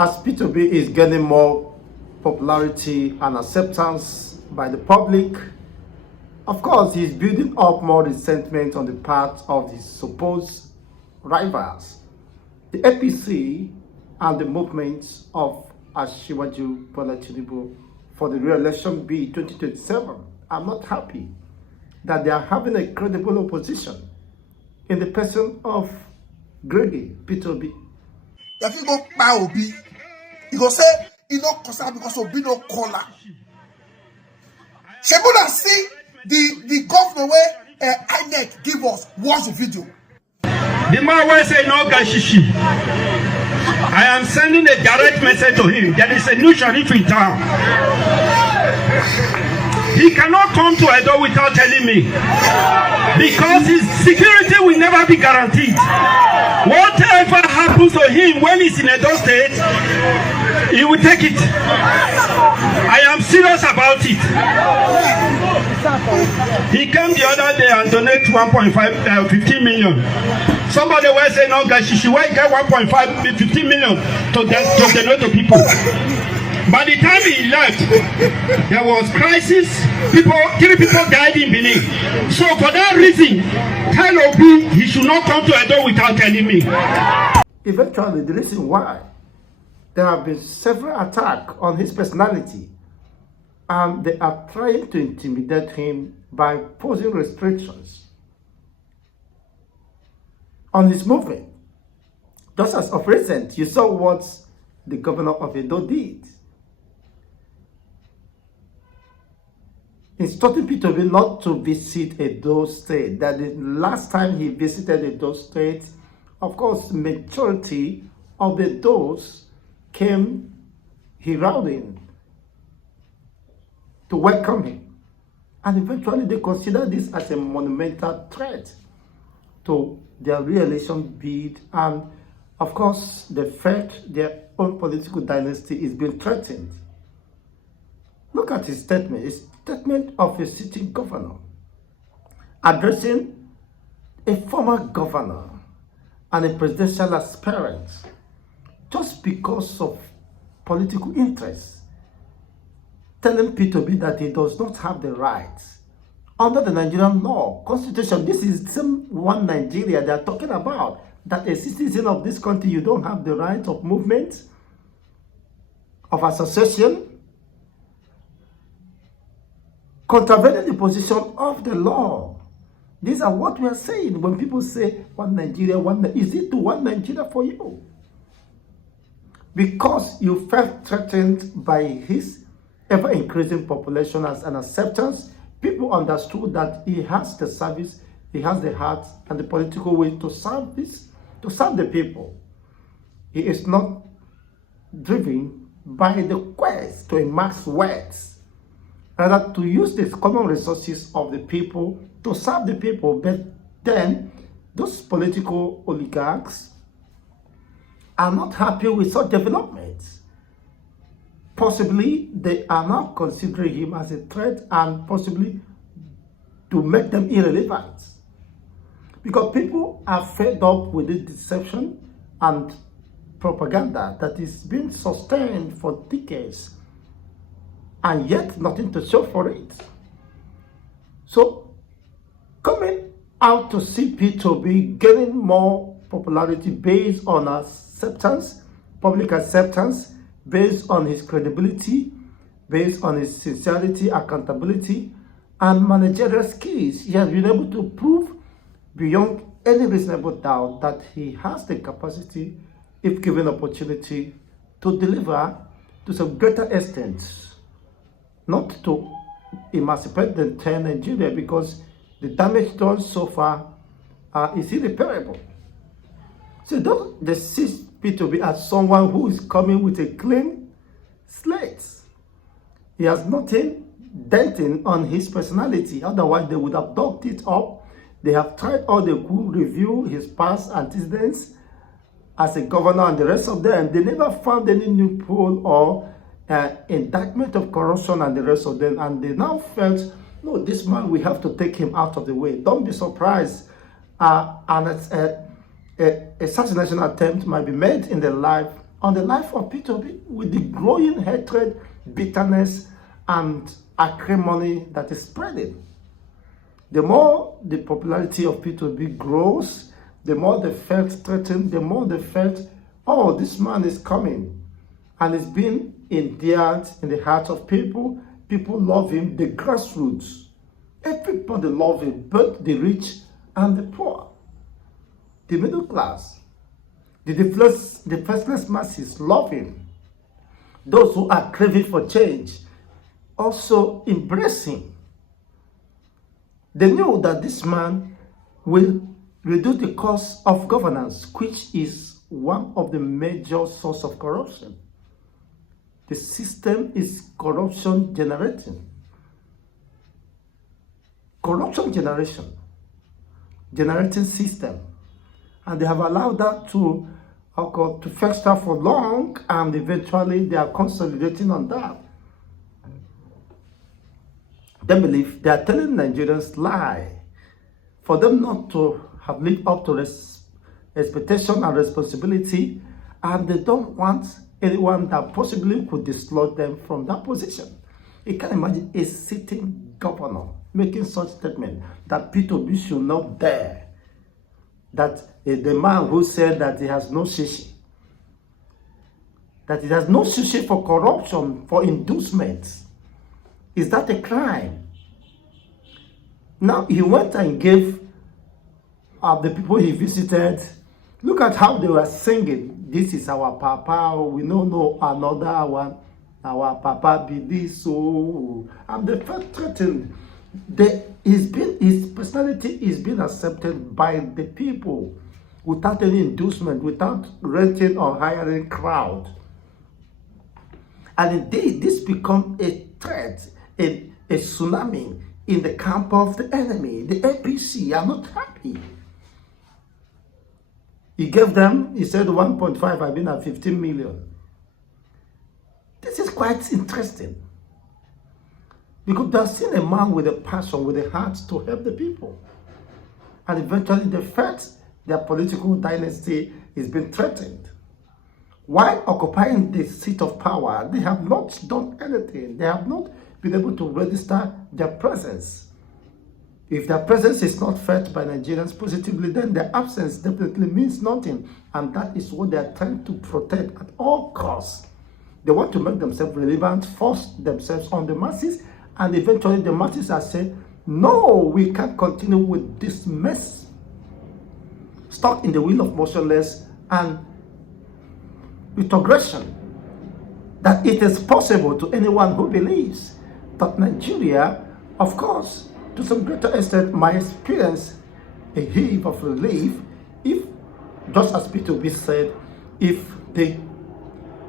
As Peter Obi is gaining more popularity and acceptance by the public, of course, he's building up more resentment on the part of his supposed rivals, the APC and the movement of Asiwaju Bola Tinubu for the re-election bid 2027. I'm not happy that they are having a credible opposition in the person of Gregi Peter Obi. If you go buy Obi, you go say he no concern because Obi no caller. Shebuna see the governor where INEC give us watch the video. The man will say no gashishi. I am sending a direct message to him. There is a new sheriff in town. He cannot come to Edo without telling me, because his security will never be guaranteed. Whatever happens to him when he's in Edo State, he will take it. I am serious about it. He came the other day and donated 15 million. Somebody will say, no, guys, she will get 15 million to donate to people. By the time he left, there was crisis. 3 people died in Benin. So for that reason, tell Obi he should not come to Edo without telling me. Eventually, the reason why there have been several attacks on his personality, and they are trying to intimidate him by posing restrictions on his movement. Just as of recent, you saw what the governor of Edo did, instructing Peter Obi not to visit Edo State. That the last time he visited Edo State, of course, majority of the those came heralding to welcome him. And eventually they consider this as a monumental threat to their re-election bid. And of course, the fact their own political dynasty is being threatened. Look at his statement. His statement of a sitting governor addressing a former governor and a presidential aspirant just because of political interest, telling Peter Obi that he does not have the rights under the Nigerian law, constitution. This is some one Nigeria they are talking about, that a citizen of this country, you don't have the right of movement, of association, contravening the position of the law. These are what we are saying when people say one Nigeria, is it to one Nigeria for you? Because you felt threatened by his ever-increasing population as an acceptance, people understood that he has the service, he has the heart and the political will to serve the people. He is not driven by the quest to amass wealth, rather to use the common resources of the people to serve the people. But then those political oligarchs are not happy with such developments. Possibly they are now considering him as a threat, and possibly to make them irrelevant, because people are fed up with this deception and propaganda that is being sustained for decades, and yet nothing to show for it. So coming out to see Peter Obi gaining more popularity based on acceptance, public acceptance, based on his credibility, based on his sincerity, accountability, and managerial skills, he has been able to prove beyond any reasonable doubt that he has the capacity, if given opportunity, to deliver to some greater extent, not to emancipate the entire Nigeria, because the damage done so far is irreparable. So don't see Peter Obi as someone who is coming with a clean slate. He has nothing denting on his personality, otherwise they would have dug it up. They have tried all they could, review his past antecedents as a governor and the rest of them, and they never found any loophole or indictment of corruption and the rest of them, and they now felt, no, this man, we have to take him out of the way. Don't be surprised, and assassination attempt might be made in the life on the life of Peter Obi with the growing hatred, bitterness, and acrimony that is spreading. The more the popularity of Peter Obi grows, the more they felt threatened, the more they felt, oh, this man is coming. And it's been endeared in the hearts of people. People love him, the grassroots. Everybody loves him, both the rich and the poor. The middle class, the defenseless masses love him. Those who are craving for change also embrace him. They knew that this man will reduce the cost of governance, which is one of the major sources of corruption. The system is corruption generating. Corruption generating system. And they have allowed that to fester for long, and eventually they are consolidating on that. They believe they are telling Nigerians lie for them not to have lived up to expectation and responsibility, and they don't want anyone that possibly could dislodge them from that position. You can imagine a sitting governor making such statement that Peter Obi should not dare. That the man who said that he has no shishi, that he has no shishi for corruption, for inducements, is that a crime? Now he went and gave the people he visited, look at how they were singing, this is our papa, we don't know another one, our papa be this, so, and they felt threatened. His personality is being accepted by the people without any inducement, without renting or hiring crowd. And indeed, this becomes a threat, a tsunami in the camp of the enemy. The APC are not happy. He gave them, he said 1.5, I've been at 15 million. This is quite interesting. Because they've seen a man with a passion, with a heart to help the people. And eventually they felt their political dynasty is being threatened. While occupying the seat of power, they have not done anything. They have not been able to register their presence. If their presence is not felt by Nigerians positively, then their absence definitely means nothing. And that is what they are trying to protect at all costs. They want to make themselves relevant, force themselves on the masses, and eventually the masses are saying, no, we can't continue with this mess. Stuck in the wheel of motionless and with aggression. That it is possible to anyone who believes that Nigeria, of course, to some greater extent, might experience a heave of relief if, just as Peter Obi said, if the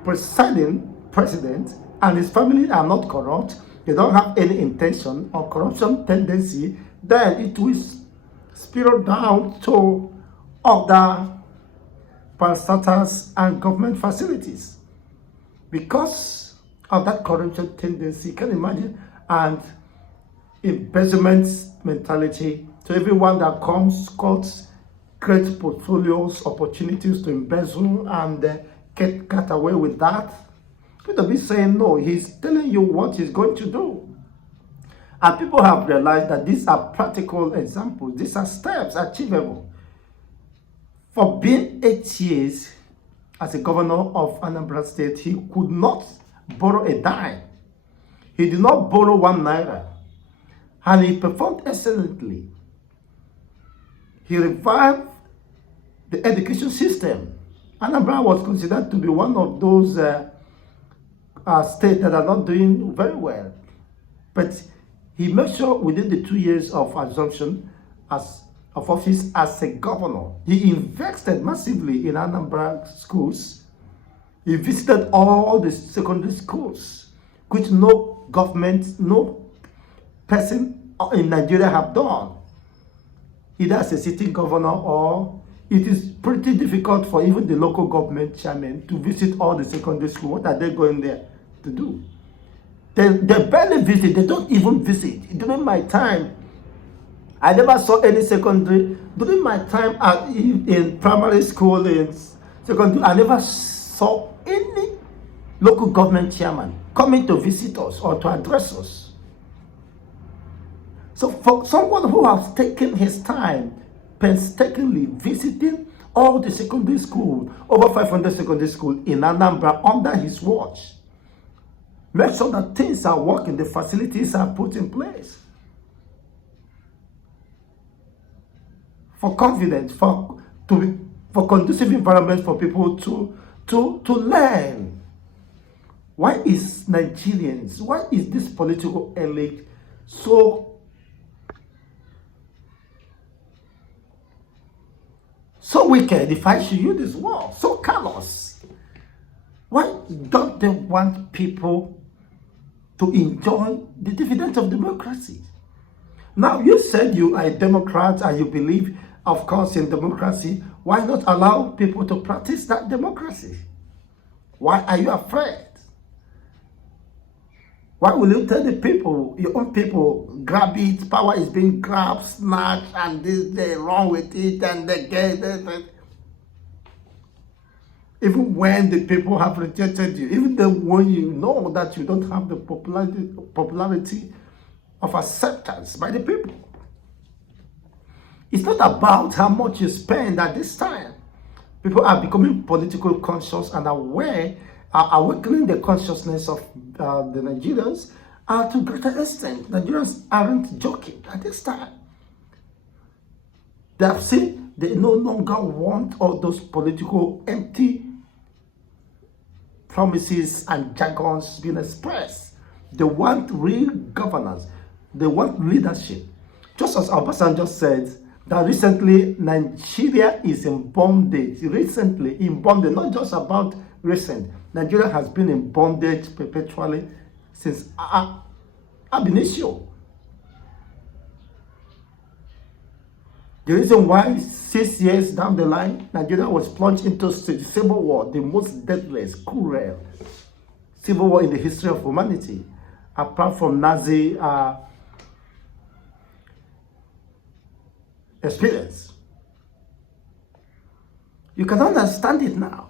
presiding president and his family are not corrupt, they don't have any intention or corruption tendency, then it will spiral down to other parastatals and government facilities. Because of that corruption tendency, you can imagine, and embezzlement mentality. So everyone that comes got great portfolios, opportunities to embezzle and get away with that. Peter Obi saying no, he's telling you what he's going to do. And people have realized that these are practical examples. These are steps achievable. For being 8 years as a governor of Anambra State, he could not borrow a dime. He did not borrow 1 naira. And he performed excellently. He revived the education system. Anambra was considered to be one of those states that are not doing very well. But he made sure within the 2 years of assumption of office as a governor, he invested massively in Anambra schools. He visited all the secondary schools, which no government, no person in Nigeria have done, either as a sitting governor, or it is pretty difficult for even the local government chairman to visit all the secondary schools. What are they going there to do? They barely visit. They don't even visit. During my time, I never saw any secondary. During my time in primary school, in secondary, I never saw local government chairman coming to visit us or to address us. So for someone who has taken his time painstakingly visiting all the secondary school, over 500 secondary school in Anambra under his watch, make sure that things are working, the facilities are put in place. For confidence, for conducive environment for people to learn. Why is Nigerians, why is this political elite so wicked, if I should use this word, so callous? Why don't they want people to enjoy the dividends of democracy? Now, you said you are a Democrat and you believe, of course, in democracy. Why not allow people to practice that democracy? Why are you afraid? Why will you tell the people, your own people, grab it, power is being grabbed, snatched, and they run with it, and they get it? Even when the people have rejected you, even when you know that you don't have the popularity of acceptance by the people. It's not about how much you spend at this time. People are becoming political conscious and aware, are awakening the consciousness of the Nigerians to a greater extent. Nigerians aren't joking at this time. They have seen they no longer want all those political empty promises and jargons being expressed. They want real governance. They want leadership. Just as Obasanjo said, that recently Nigeria is in bondage. Recently in bondage, not just about recent. Nigeria has been in bondage perpetually since ab initio. The reason why 6 years down the line, Nigeria was plunged into civil war, the most deadliest, cruel civil war in the history of humanity, apart from Nazi experience. You can understand it now.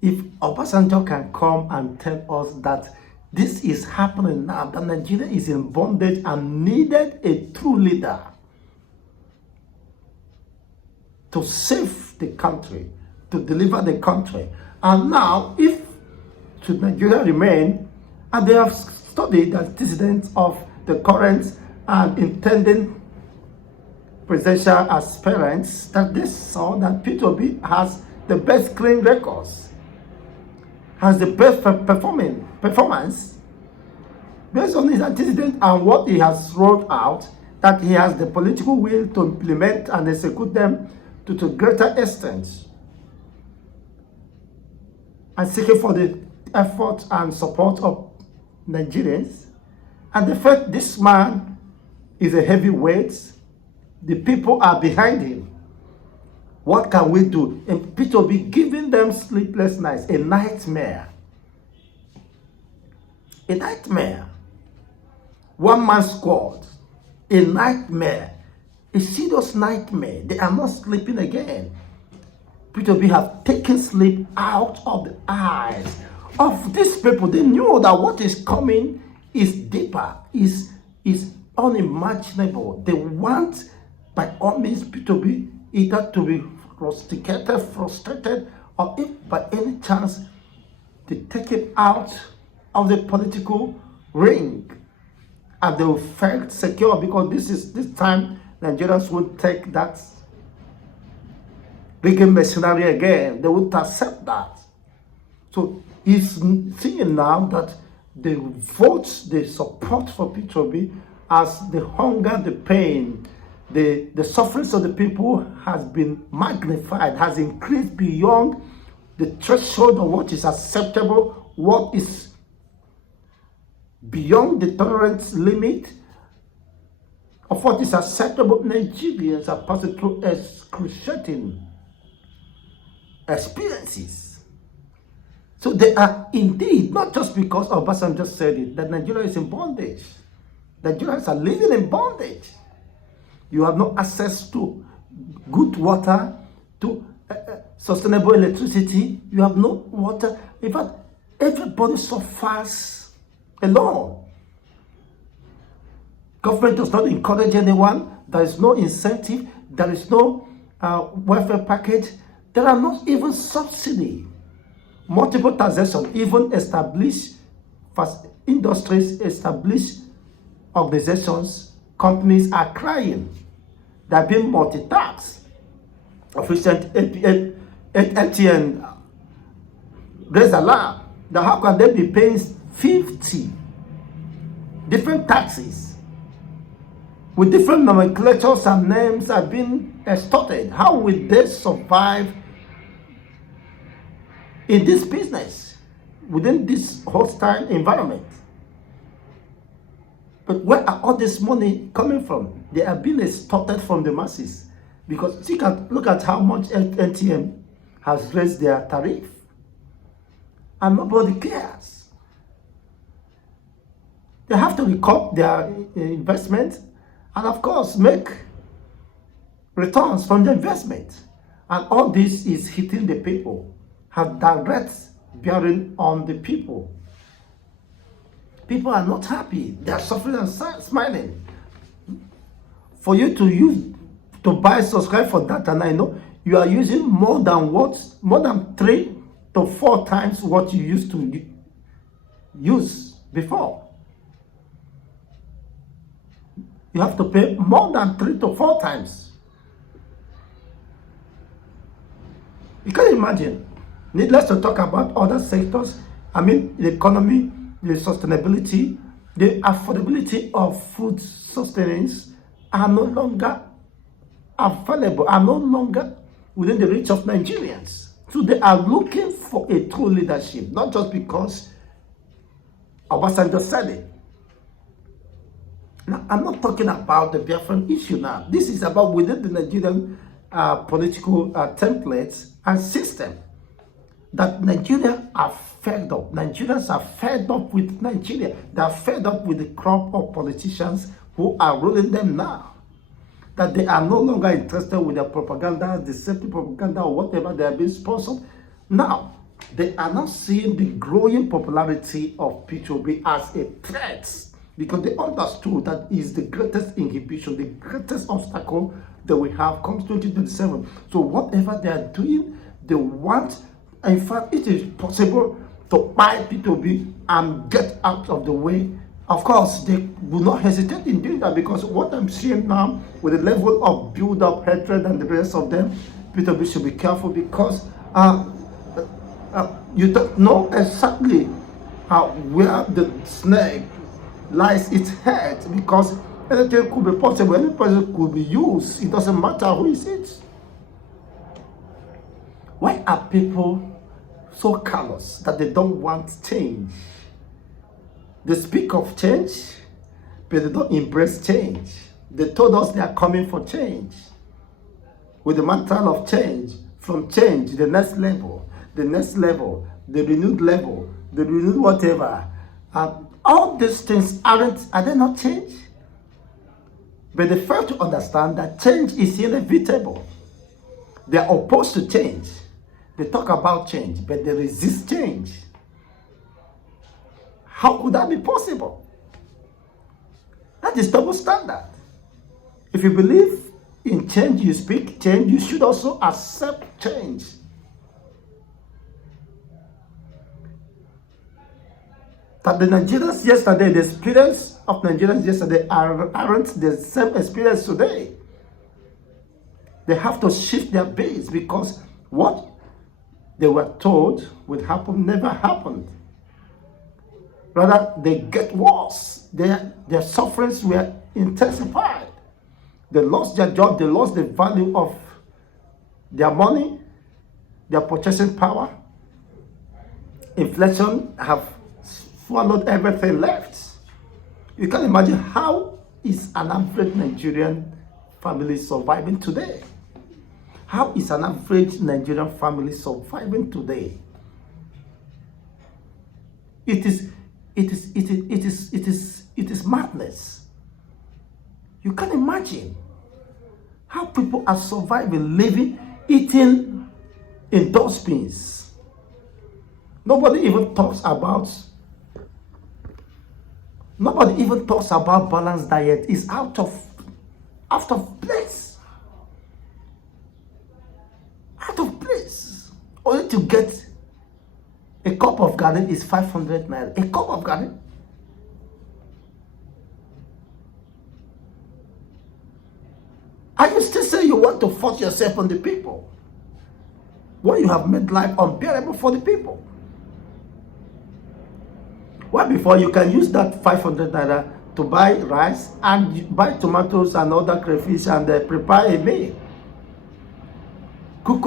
If Obasanjo can come and tell us that this is happening now, that Nigeria is in bondage and needed a true leader to save the country, to deliver the country. And now, if should Nigeria remain, and they have studied the antecedents of the current and intending presidential aspirants, that they saw that Peter Obi has the best clean records, has the best performance, based on his antecedents and what he has rolled out, that he has the political will to implement and execute them to a greater extent, and seeking for the effort and support of Nigerians. And the fact this man is a heavyweight, the people are behind him. What can we do? And Peter will be giving them sleepless nights, a nightmare. A nightmare. One man squad, a nightmare. A serious nightmare. They are not sleeping again. Peter Obi have taken sleep out of the eyes of these people. They knew that what is coming is deeper, is unimaginable. They want, by all means, Peter Obi either to be rusticated, frustrated, or if by any chance they take it out of the political ring and they will feel secure, because this time Nigerians won't take that rigging machinery again. They won't accept that. So he's seeing now that the votes, the support for Peter Obi, as the hunger, the pain, the sufferings of the people has been magnified, has increased beyond the threshold of what is acceptable, what is beyond the tolerance limit of what is acceptable. Nigerians are passing through excruciating experiences. So they are indeed, not just because Obasanjo said it, that Nigeria is in bondage. Nigerians are living in bondage. You have no access to good water, to sustainable electricity. You have no water. In fact, everybody suffers alone. Government does not encourage anyone. There is no incentive. There is no welfare package. There are not even subsidy. Multiple taxation, even established industries, established organizations, companies are crying. They are being multi-taxed. Efficient ATN raised alarm that how can they be paying 50 different taxes with different nomenclatures and names are being extorted? How will they survive in this business within this hostile environment? But where are all this money coming from? They are being extorted from the masses, because you can look at how much NTM has raised their tariff and nobody cares. They have to recoup their investment and of course make returns from the investment, and all this is hitting the people, have direct bearing on the people. People are not happy. They are suffering and smiling. For you to buy, subscribe for that, and I know you are using more than 3 to 4 times what you used to use before. You have to pay more than 3 to 4 times. You can imagine. Needless to talk about other sectors. I mean, the economy, the sustainability, the affordability of food sustenance are no longer available, are no longer within the reach of Nigerians. So they are looking for a true leadership, not just because Obasanjo said it. Now, I'm not talking about the Biafran issue now. This is about within the Nigerian political templates and system, that Nigeria are fed up. Nigerians are fed up with Nigeria. They are fed up with the crop of politicians who are ruling them now. That they are no longer interested with their propaganda, deceptive propaganda, or whatever they are being sponsored. Now, they are not seeing the growing popularity of Peter Obi as a threat, because they understood that is the greatest inhibition, the greatest obstacle that we have comes 2027. So whatever they are doing, they want, in fact, it is possible to buy Peter Obi and get out of the way. Of course, they will not hesitate in doing that, because what I'm seeing now with the level of build-up hatred and the rest of them, Peter Obi should be careful, because you don't know exactly where the snake lies its head, because anything could be possible, any person could be used. It doesn't matter who is it. Why are people so callous that they don't want change? They speak of change, but they don't embrace change. They told us they are coming for change, with the mantra of change. From change, the next level, the renewed level, the renewed whatever. All these things are they not change? But they fail to understand that change is inevitable. They are opposed to change. They talk about change, but they resist change. How could that be possible? That is double standard. If you believe in change, you speak change, you should also accept change. That the Nigerians yesterday, the experience of Nigerians yesterday aren't the same experience today. They have to shift their base, because what they were told would happen never happened. Rather, they get worse. Their sufferings were intensified. They lost their job. They lost the value of their money, their purchasing power. Inflation have swallowed everything left. You can imagine how is an average Nigerian family surviving today? How is an average Nigerian family surviving today? It is madness. You can imagine how people are surviving, living, eating in dustbins. Nobody even talks about balanced diet. It's out of place. Out of place. Only to get a cup of garden is 500 naira. A cup of garden. And you still say you want to force yourself on the people when you have made life unbearable for the people. Well, before you can use that 500 naira to buy rice and buy tomatoes and other crayfish and prepare a meal. Cook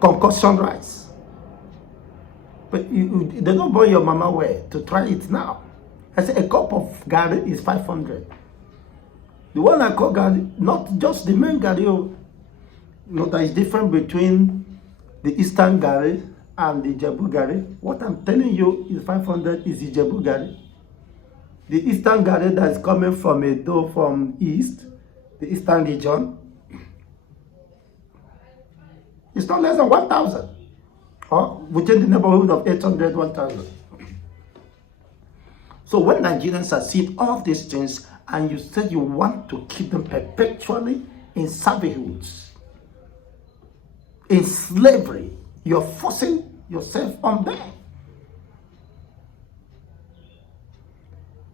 concoction rice. But they don't buy your mama well to try it now. I say a cup of garri is 500. The one I call garri, not just the main garri. You know, there is difference between the Eastern garri and the Ijebu garri. What I'm telling you is 500 is Ijebu garri. The Eastern garri that is coming from Edo, from East, the Eastern region, it's not less than 1,000, or within the neighborhood of 800, 1,000. So when Nigerians have seen all these things and you say you want to keep them perpetually in servitude, in slavery, you're forcing yourself on them.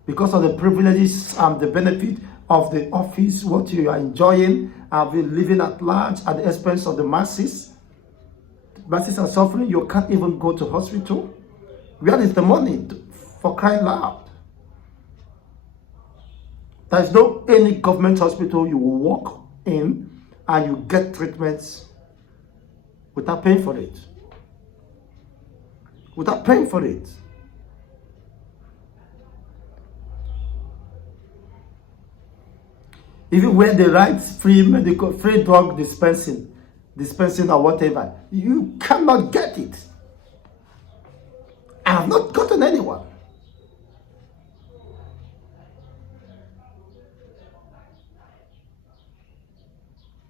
Because of the privileges and the benefit of the office, what you are enjoying, living at large at the expense of the masses. Masses are suffering. You can't even go to hospital. Where is the money for crying loud? There is no any government hospital you will walk in and you get treatments without paying for it. Without paying for it. Even when they write free drug dispensing or whatever, you cannot get it. I have not gotten anyone.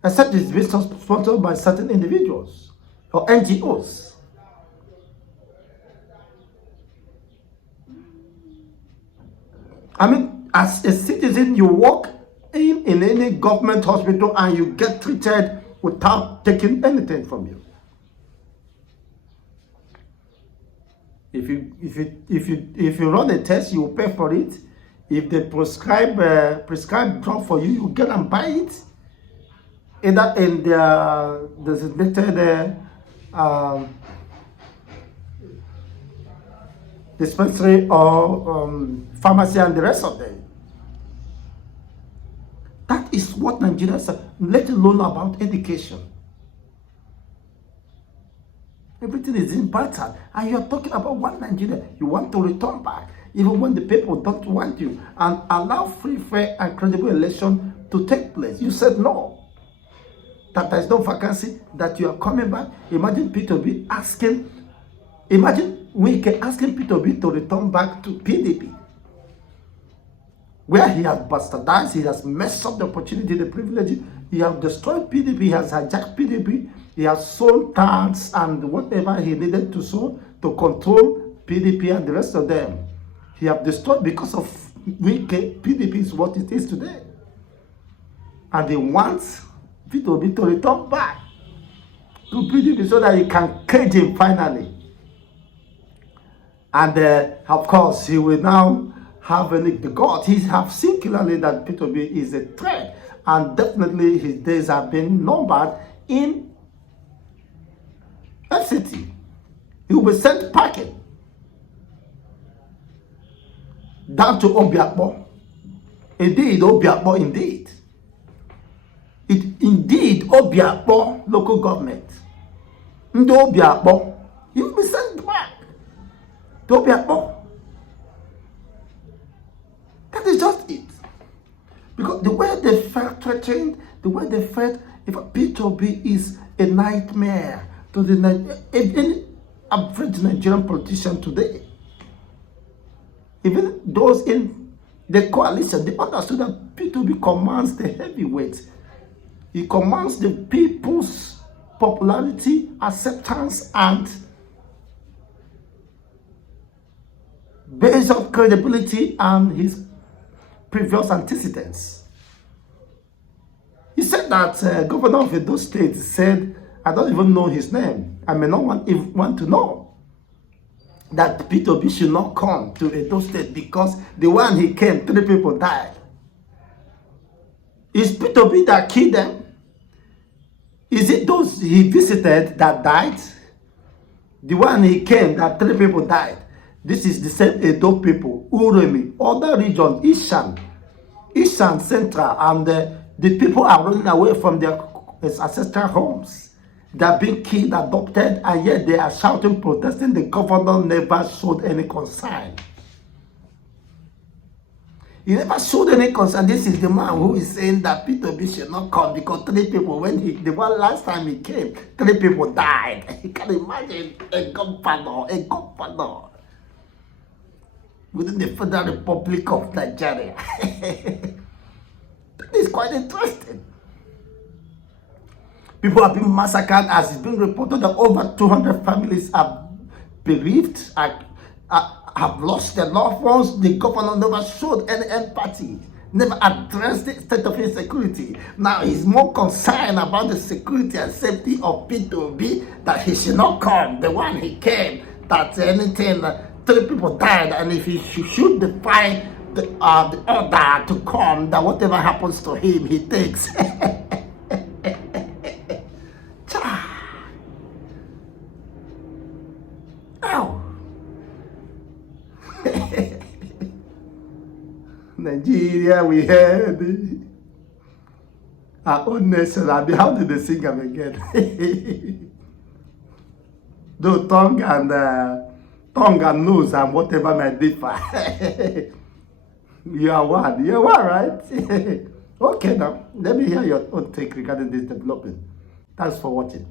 Except it's been sponsored by certain individuals or NGOs. I mean, as a citizen, you walk in any government hospital and you get treated without taking anything from you. If you run a test, you pay for it. If they prescribe drug for you, you get and buy it. Either in their designated dispensary or pharmacy and the rest of them. That is what Nigerians are, let alone about education. Everything is important. And you're talking about one Nigeria. You want to return back, even when the people don't want you, and allow free, fair, and credible election to take place. You said no. That there is no vacancy, that you are coming back. Imagine Peter Obi asking, imagine Wike asking Peter Obi to return back to PDP. Where he has bastardized, he has messed up the opportunity, the privilege, he has destroyed PDP, he has hijacked PDP, he has sold cards and whatever he needed to sow to control PDP and the rest of them. He has destroyed because of Wike. PDP is what it is today. And they want Peter Obi to return back to PDP so that he can cage him finally. And of course, he will now have the God. He has seen clearly that Peter Obi is a threat, and definitely his days have been numbered in FCT. He will be sent packing down to Obiakpo. Indeed, Obiakpo, indeed. Indeed, Obiakpo local government. Ndo Obiakpo, he will be sent back to Obiakpo. That is just it. Because the way they felt threatened, the way they felt, if Peter Obi is a nightmare to any average Nigerian politician today. Even those in the coalition, they understood that Peter Obi commands the heavyweights. He commands the people's popularity, acceptance, and based on credibility and his previous antecedents. He said that governor of Edo State said, I don't even know his name. I may not want to know that Peter Obi should not come to Edo State because the one he came, 3 people died. Is Peter Obi that killed them? Is it those he visited that died? The one he came, that 3 people died. This is the same Edo people, Uremi, other regions, Ishan Central, and the people are running away from their ancestral homes. They are being killed, adopted, and yet they are shouting, protesting. The governor never showed any concern. He never showed any concern. This is the man who is saying that Peter Obi should not come because 3 people, the one last time he came, 3 people died. You can imagine a governor within the Federal Republic of Nigeria. That is quite interesting. People have been massacred, as it's been reported that over 200 families are bereaved, have lost their loved ones. The governor never showed any empathy, never addressed the state of insecurity. Now he's more concerned about the security and safety of Peter Obi, that he should not come. The one he came, that anything, 3 people died, and if he should defy the order to come, that whatever happens to him, he takes. Nigeria, we heard our own nation. How did they sing them again? Though tongue and nose and whatever may differ. You are one, right? Okay, now let me hear your own take regarding this development. Thanks for watching.